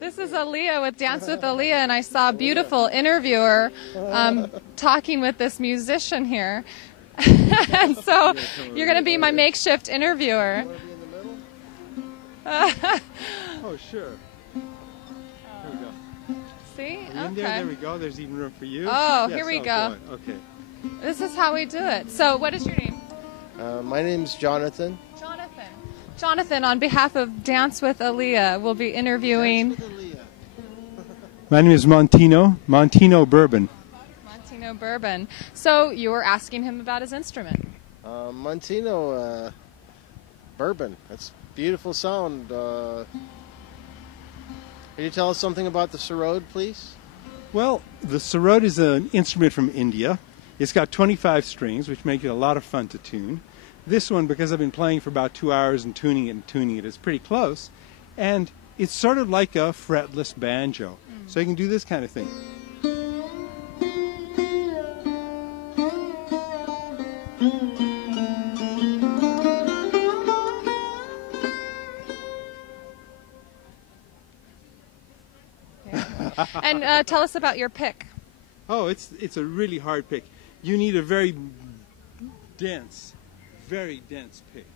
This is Alia with Dance with Alia, and I saw a beautiful interviewer talking with this musician here. And so you're going to be my makeshift interviewer. Oh, sure. Here we go. See? Okay. There we go. There's even room for you. Oh, yes, here we go. Okay. This is how we do it. So what is your name? My name's Jonathan. Jonathan, on behalf of Dance with Alia, we'll be interviewing... Dance with Alia. My name is Montino Bourbon. Montino Bourbon. So you were asking him about his instrument. Montino Bourbon. That's beautiful sound. Can you tell us something about the Sarod, please? Well, the Sarod is an instrument from India. It's got 25 strings, which make it a lot of fun to tune. This one, because I've been playing for about 2 hours and tuning it, is pretty close. And it's sort of like a fretless banjo. So you can do this kind of thing. And tell us about your pick. Oh, it's a really hard pick. You need a very dense pick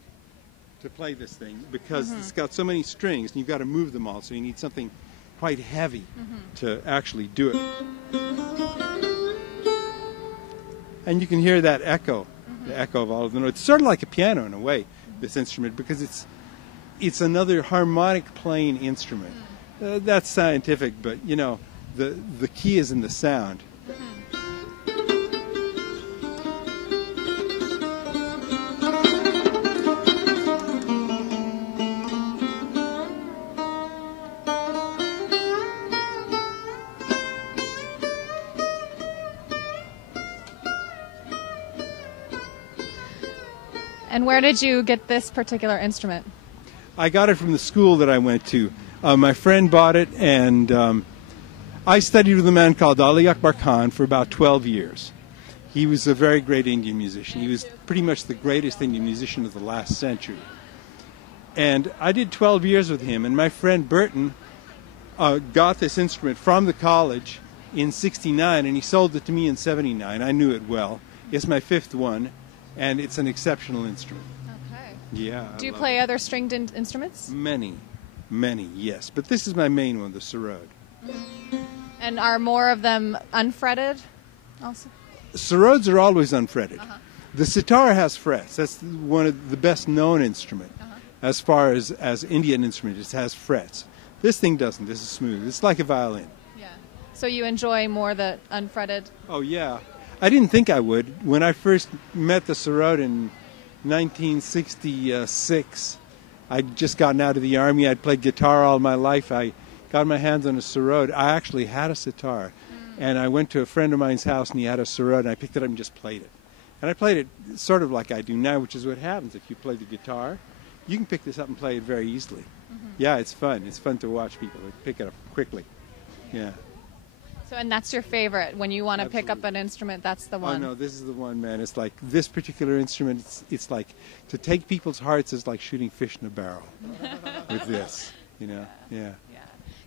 to play this thing because it's got so many strings and you've got to move them all, so you need something quite heavy to actually do it. And you can hear that echo, the echo of all of the notes. It's sort of like a piano in a way, this instrument, because it's another harmonic playing instrument. That's scientific, but you know, the key is in the sound. And where did you get this particular instrument? I got it from the school that I went to. My friend bought it, and I studied with a man called Ali Akbar Khan for about 12 years. He was a very great Indian musician. He was pretty much the greatest Indian musician of the last century. And I did 12 years with him, and my friend Burton got this instrument from the college in '69, and he sold it to me in '79. I knew it well. It's my fifth one, and it's an exceptional instrument. Okay. Yeah. Do you play other stringed instruments? Many, yes. But this is my main one, the Sarod. And are more of them unfretted also? Sarods are always unfretted. The sitar has frets. That's one of the best known instrument as far as Indian instrument. It has frets. This thing doesn't. This is smooth. It's like a violin. Yeah. So you enjoy more the unfretted? Oh, yeah. I didn't think I would. When I first met the Sarod in 1966, I'd just gotten out of the Army. I'd played guitar all my life. I got my hands on a Sarod. I actually had a sitar. And I went to a friend of mine's house, and he had a Sarod, and I picked it up and just played it. And I played it sort of like I do now, which is what happens if you play the guitar. You can pick this up and play it very easily. Yeah, it's fun. It's fun to watch people pick it up quickly. Yeah. So, and that's your favorite. When you want to pick up an instrument, that's the one. Oh, no, this is the one, man. It's like this particular instrument, it's like to take people's hearts is like shooting fish in a barrel with this, you know? Yeah.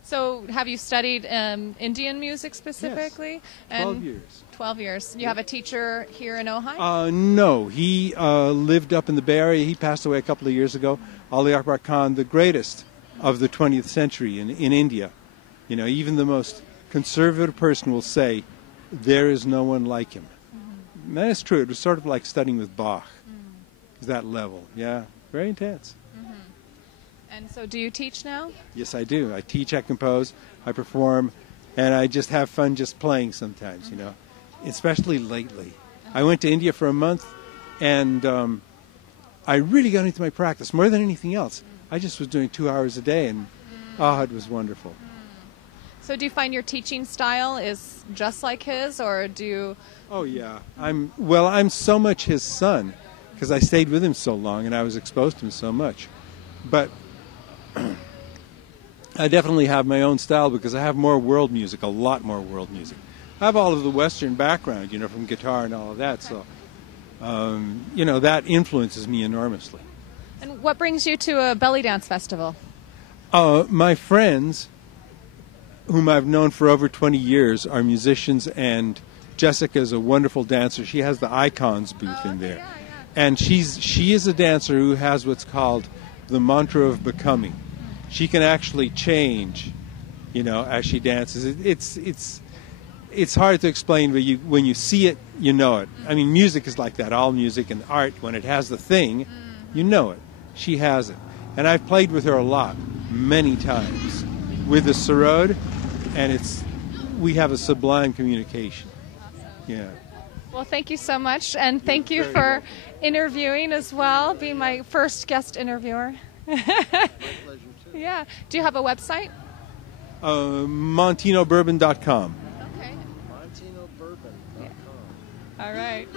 So have you studied Indian music specifically? Yes. 12 years. 12 years. You have a teacher here in Ojai? No. He lived up in the Bay Area. He passed away a couple of years ago. Ali Akbar Khan, the greatest of the 20th century in India. You know, even the most conservative person will say, there is no one like him. And that is true. It was sort of like studying with Bach. It's that level. Yeah. Very intense. And so do you teach now? Yes, I do. I teach, I compose, I perform, and I just have fun just playing sometimes, you know, especially lately. I went to India for a month, and I really got into my practice more than anything else. I just was doing 2 hours a day, and it was wonderful. So do you find your teaching style is just like his, or do you... Oh, yeah. I'm so much his son, because I stayed with him so long, and I was exposed to him so much. But I definitely have my own style because I have more world music, a lot more world music. I have all of the Western background, you know, from guitar and all of that, so, you know, that influences me enormously. And what brings you to a belly dance festival? My friends whom I've known for over 20 years, are musicians, and Jessica is a wonderful dancer. She has the Icons booth in there. And she is a dancer who has what's called the mantra of becoming. She can actually change, as she dances. It's hard to explain, but when you see it, you know it. I mean, music is like that. All music and art, when it has the thing, you know it. She has it. And I've played with her a lot, many times, with the Sarod, and we have a sublime communication. Yeah. Well, thank you so much, and thank you for interviewing as well, being my first guest interviewer. My pleasure, too. Yeah. Do you have a website? MontinoBourbon.com. Okay. MontinoBourbon.com. All right.